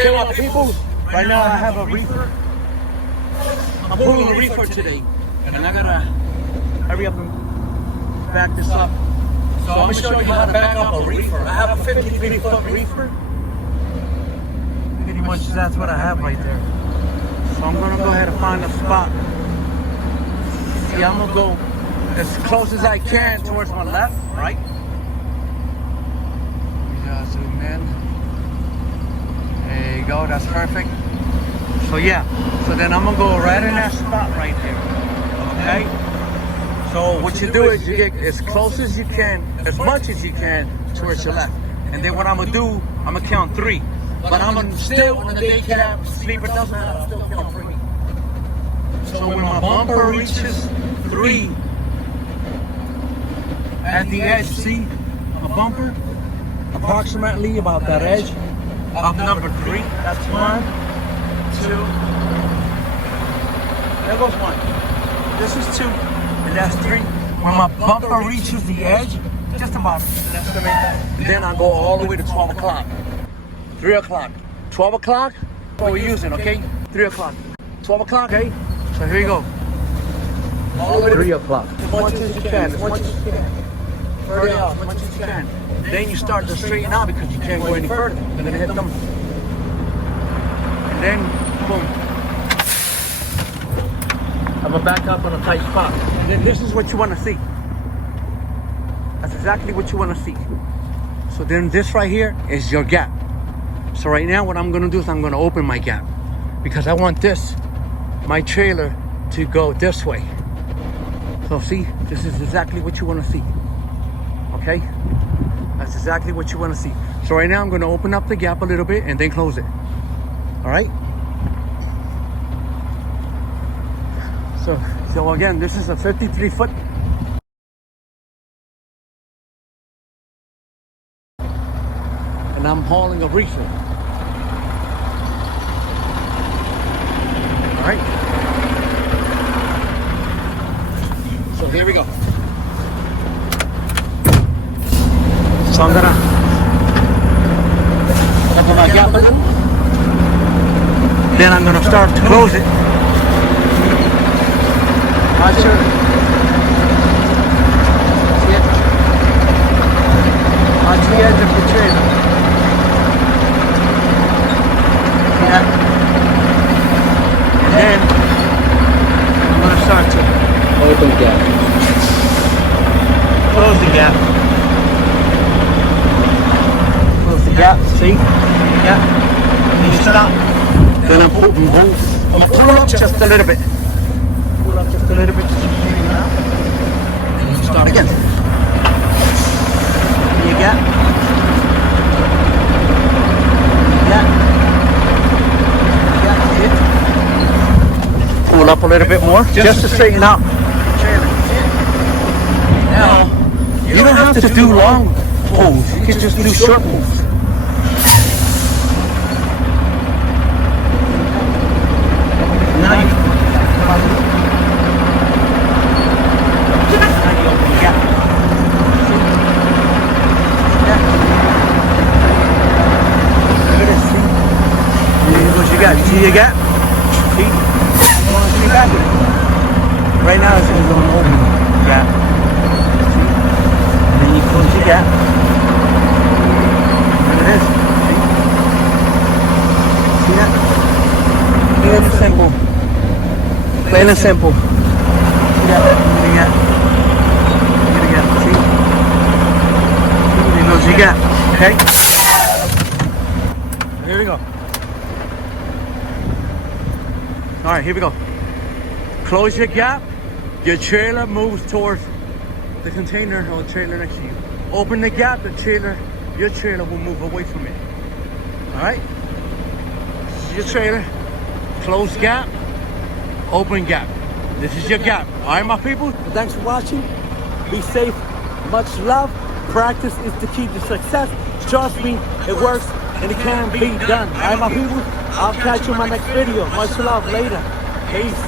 Okay, my people, right now I have a reefer. I'm pulling a reefer today, and I gotta hurry up and back this up. So I'm gonna show you how to back up a reefer. I have a 53-foot reefer. Pretty much that's what I have right there. So I'm gonna go ahead and find a spot. See, I'm gonna go as close as I can towards my left, right? Yeah, zoom in. There you go, that's perfect. So yeah, so then I'm gonna go right in that spot right there, okay? So what you do is you get as close as you can, as much as you can towards your left. And then what I'm gonna do, I'm gonna count 3. But I'm gonna still, on the day cab, sleeper doesn't matter, I'll still count 3. So when my bumper reaches 3, at the edge, see, a bumper, approximately about that edge of number 3, that's 1, 2, there goes 1. This is 2, and that's 3. When my bumper reaches the edge, just about, then I go all the way to 12 o'clock. 3 o'clock. 12 o'clock, what we're using, okay? 3 o'clock. 12 o'clock, okay? So here you go. All the way to 3 o'clock. As much as you can, as much as you can. Further out, as much as you can. Then you start to straighten out because you can't go any further. You're gonna hit them. And then, boom. I'm gonna back up on a tight spot. And then this is what you wanna see. That's exactly what you wanna see. So then this right here is your gap. So right now what I'm gonna do is I'm gonna open my gap because I want this, my trailer, to go this way. So see, this is exactly what you wanna see, okay? That's exactly what you wanna see. So right now I'm gonna open up the gap a little bit and then close it, all right? So again, this is a 53-foot. And I'm hauling a reefer. All right. So here we go. So I'm gonna open my gap a little. Then I'm gonna start to close it. Not sure. See it? On the edge of the trailer. Yeah. And then I'm going to start to open the gap. Close the gap. Close the gap, see? Yeah. And you stop. Then I'm pulling both. I'm pull up just a little bit. Pull up just a little bit. And then you start again. And you get. Pull up a little bit more, just to straighten out. Now, you don't have to do long pulls, you can just do short pulls. Now you open the gap. Look at this, see? Here's what you got, you see your gap? See? Right now it's going to open gap. See? And then you close your gap. Look at this. See that? Plain and simple. Plain and simple. See that? Look at that. Look at that. See? There goes your gap. Okay? Here we go. All right, here we go. Close your gap. Your trailer moves towards the container or the trailer next to you. Open the gap, your trailer will move away from it. All right? This is your trailer. Close gap, open gap. This is your gap. All right, my people? Thanks for watching. Be safe. Much love. Practice is the key to success. Trust me, it works and it can be done. All right, my people? I'll catch you in my next video. Much love later. Peace.